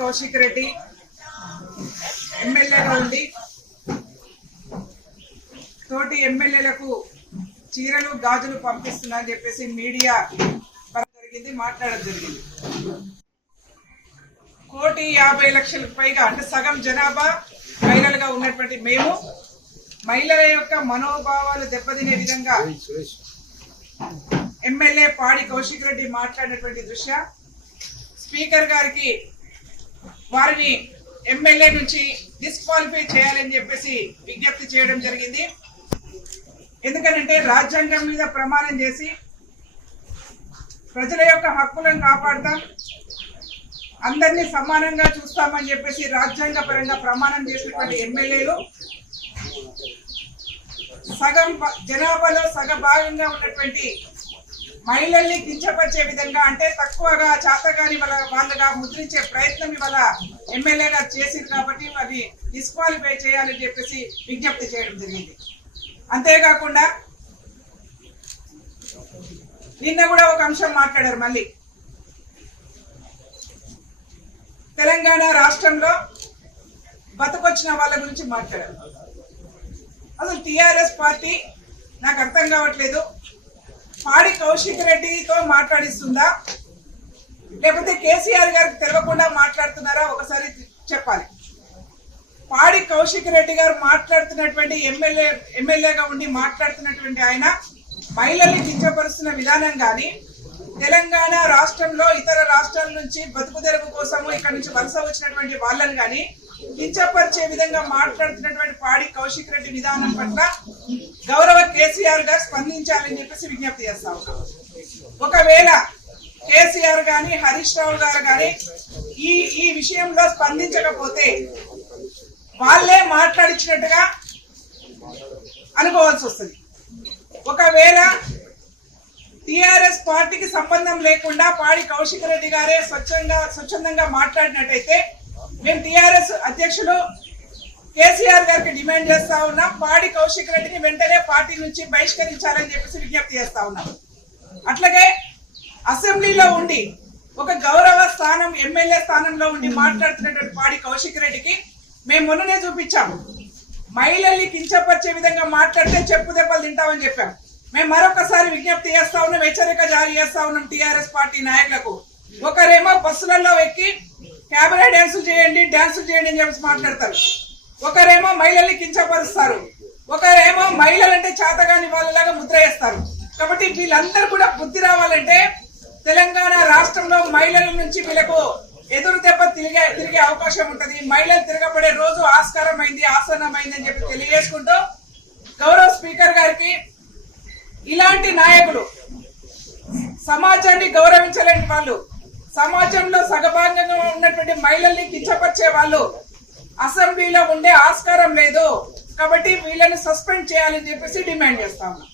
కౌశిక్ రెడ్డి ఎమ్మెల్యేగా ఉండి తోటి ఎమ్మెల్యేలకు చీరలు గాజులు పంపిస్తున్నా అని చెప్పేసి మీడియా జరిగింది, మాట్లాడడం జరిగింది. 1,50,00,000 పైగా అంటే సగం జనాభా మహిళలుగా ఉన్నటువంటి మేము మహిళల యొక్క మనోభావాలు దెబ్బతినే విధంగా ఎమ్మెల్యే పాడి కౌశిక్ రెడ్డి మాట్లాడినటువంటి దృశ్య స్పీకర్ గారికి వారిని ఎమ్మెల్యే నుంచి డిస్క్వాలిఫై చేయాలని చెప్పేసి విజ్ఞప్తి చేయడం జరిగింది. ఎందుకంటే రాజ్యాంగం మీద ప్రమాణం చేసి ప్రజల యొక్క హక్కులను కాపాడతాం, అందరినీ సమానంగా చూస్తామని చెప్పేసి రాజ్యాంగ పరంగా ప్రమాణం చేసినటువంటి ఎమ్మెల్యేలు సగం జనాభాలో సగభాగంగా ఉన్నటువంటి మహిళల్ని కించపరిచే విధంగా అంటే తక్కువగా చాతగాని వాళ్ళగా ముద్రించే ప్రయత్నం ఇవాళ ఎమ్మెల్యే గారు చేసింది కాబట్టి వారిని డిస్క్వాలిఫై చేయాలని చెప్పేసి విజ్ఞప్తి చేయడం జరిగింది. అంతేకాకుండా నిన్న కూడా ఒక అంశం మాట్లాడారు. మళ్ళీ తెలంగాణ రాష్ట్రంలో బతకొచ్చిన వాళ్ళ గురించి మాట్లాడారు. అసలు టిఆర్ఎస్ పార్టీ నాకు అర్థం కావట్లేదు, పాడి కౌశిక్ రెడ్డితో మాట్లాడిస్తుందా లేకపోతే కేసీఆర్ గారికి తెలియకుండా మాట్లాడుతున్నారా ఒకసారి చెప్పాలి. పాడి కౌశిక్ రెడ్డి గారు మాట్లాడుతున్నటువంటి ఎమ్మెల్యేగా ఉండి మాట్లాడుతున్నటువంటి ఆయన మహిళల్ని కించపరుస్తున్న విధానం కానీ తెలంగాణ రాష్ట్రంలో ఇతర రాష్ట్రాల నుంచి బతుకు తెరువు కోసము ఇక్కడ నుంచి వలస వచ్చినటువంటి వాళ్ళని కానీ కించపరిచే విధంగా మాట్లాడుతున్నటువంటి పాడి కౌశిక్ రెడ్డి విధానం పట్ల గౌరవ కేసీఆర్ గారు స్పందించాలని చెప్పేసి విజ్ఞప్తి చేస్తా ఉన్నాం. ఒకవేళ కేసీఆర్ గాని హరీష్ రావు గారు గాని ఈ విషయంలో స్పందించకపోతే వాళ్ళే మాట్లాడించినట్టుగా అనుకోవాల్సి వస్తుంది. ఒకవేళ టిఆర్ఎస్ పార్టీకి సంబంధం లేకుండా పాడి కౌశిక్ రెడ్డి గారే స్వచ్ఛందంగా మాట్లాడినట్టయితే మేము టిఆర్ఎస్ అధ్యక్షులు కేసీఆర్ గారికి డిమాండ్ చేస్తా ఉన్నాం, పాడి కౌశిక్ రెడ్డిని వెంటనే పార్టీ నుంచి బహిష్కరించాలని చెప్పేసి విజ్ఞప్తి చేస్తా ఉన్నాం. అట్లాగే అసెంబ్లీలో ఉండి ఒక గౌరవ స్థానం ఎమ్మెల్యే స్థానంలో ఉండి మాట్లాడుతున్నటువంటి పాడి కౌశిక్ రెడ్డికి మేము మొన్ననే చూపించాము, మహిళల్ని కించపరిచే విధంగా మాట్లాడితే చెప్పు దెబ్బలు తింటామని చెప్పాం. మేము మరొకసారి విజ్ఞప్తి చేస్తా ఉన్నాం, హెచ్చరిక జారీ చేస్తా ఉన్నాం టిఆర్ఎస్ పార్టీ నాయకులకు. ఒకరేమో బస్సులలో ఎక్కి క్యాబరే డ్యాన్సులు చేయండి అని చెప్పి మాట్లాడతారు, ఒకరేమో మహిళల్ని కించపరుస్తారు, ఒకరేమో మహిళలంటే చేతగాని వాళ్ళలాగా ముద్ర వేస్తారు. కాబట్టి వీళ్ళందరూ కూడా బుద్ధి రావాలంటే తెలంగాణ రాష్ట్రంలో మహిళల నుంచి వీళ్ళకు ఎదురు దెబ్బ తిరిగే అవకాశం ఉంటది. మహిళలు తిరగబడే రోజు ఆసన్నమైంది అని చెప్పి తెలియజేసుకుంటూ గౌరవ స్పీకర్ గారికి ఇలాంటి నాయకులు సమాజాన్ని గౌరవించలేని వాళ్ళు, సమాజంలో సగభాగంగా ఉన్నటువంటి మహిళల్ని కించపరిచే వాళ్ళు అసెంబ్లీలో ఉండే ఆస్కారం లేదు. కాబట్టి వీళ్ళని సస్పెండ్ చేయాలని చెప్పేసి డిమాండ్ చేస్తా ఉన్నాం.